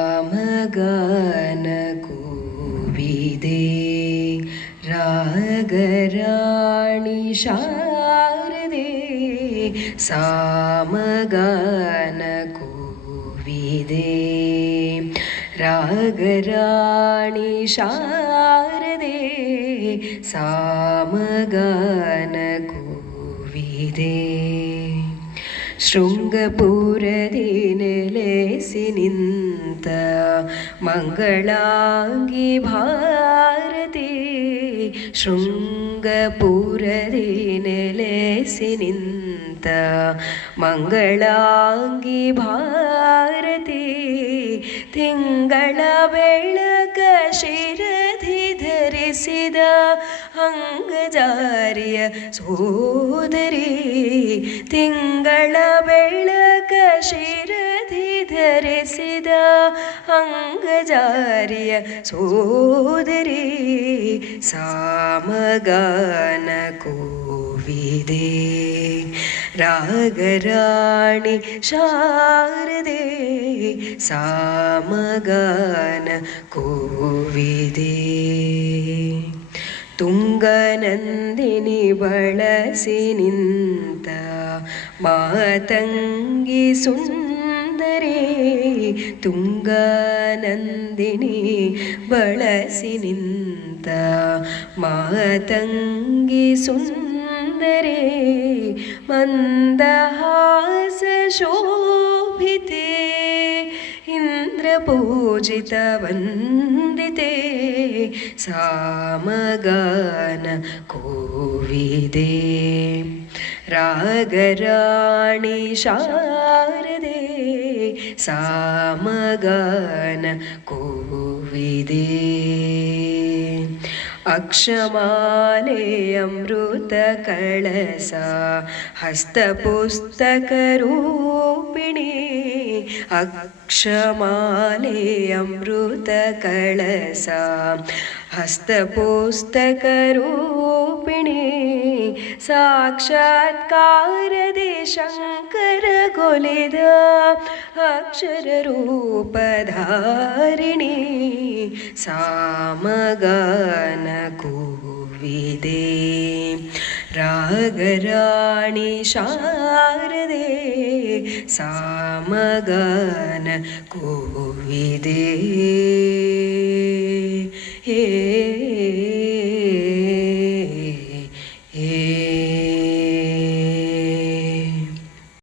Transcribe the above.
ಸಾಮಗಾನ ಕೂವಿದೆ ರಾಗರಾಣಿ ಶಾರದೆ ಸಾಮಗಾನ ಕೂವಿದೆ ರಾಗರಾಣಿ ಶಾರದೆ ಸಾಮಗಾನ ಕೂವಿದೆ ಶೃಂಗಪುರದಿ ನೆಲೆಸಿ ನಿಂತ ಮಂಗಳಾಂಗಿ ಭಾರತಿ ಶೃಂಗಪುರದಿ ನೆಲೆಸಿ ನಿಂತ ಮಂಗಳಾಂಗಿ ಭಾರತಿ ತಿಂಗಳ ಬೆಳಕ ಶಿರಧಿ ಧರಿಸಿದ ಅಂಗಜಾರಿಯ ಸೋದರಿ ತಿಂಗಳ ಬೆಳಕ ಶಿರಧಿ ಧರಿಸಿದ ಅಂಗಜಾರಿಯ ಸೋದರಿ ಸಾಮಗಾನ ಕೂವಿದೆ ರಾಗರಾಣಿ ಶಾರದೆ ಸಾಮಗಾನ ಕೂವಿದೆ ತುಂಗನಂದಿನಿ ಬಳಸಿ ನಿಂತ ಮಾತಂಗಿ ಸುಂದರಿ ತುಂಗನಂದಿನಿ ಬಳಸಿ ನಿಂತ ಮಾತಂಗಿ ಸುಂದರಿ ಮಂದಹಾಸ ಶೋಭಿತೆ ಇಂದ್ರಪೂಜಿತ ವಂದಿತೆ ಸಾಮಗಾನ ಕೂವಿದೆ ರಾಗರಾಣಿ ಶಾರದೆ ಸಾಮಗಾನ ಕೂವಿದೆ ಅಕ್ಷಮಾಲೆ ಅಮೃತ ಕಳಸ ಹಸ್ತಪುಸ್ತಕ ರೂಪಿಣಿ ಅಕ್ಷಮಾಲೆ ಅಮೃತ ಕಳಸ ಹಸ್ತಪುಸ್ತಕ ರೂಪಿಣಿ ಸಾಕ್ಷಾತ್ಕಾರದೆ ಶಂಕರ ಗೊಲಿದ ಅಕ್ಷರ ರೂಪಧಾರಿಣಿ ಸಾಮಗಾನ ಕೂವಿದೆ ರಾಗರಾಣಿ ಶಾರದೆ ಸಾಮಗಾನ ಕೂವಿದೆ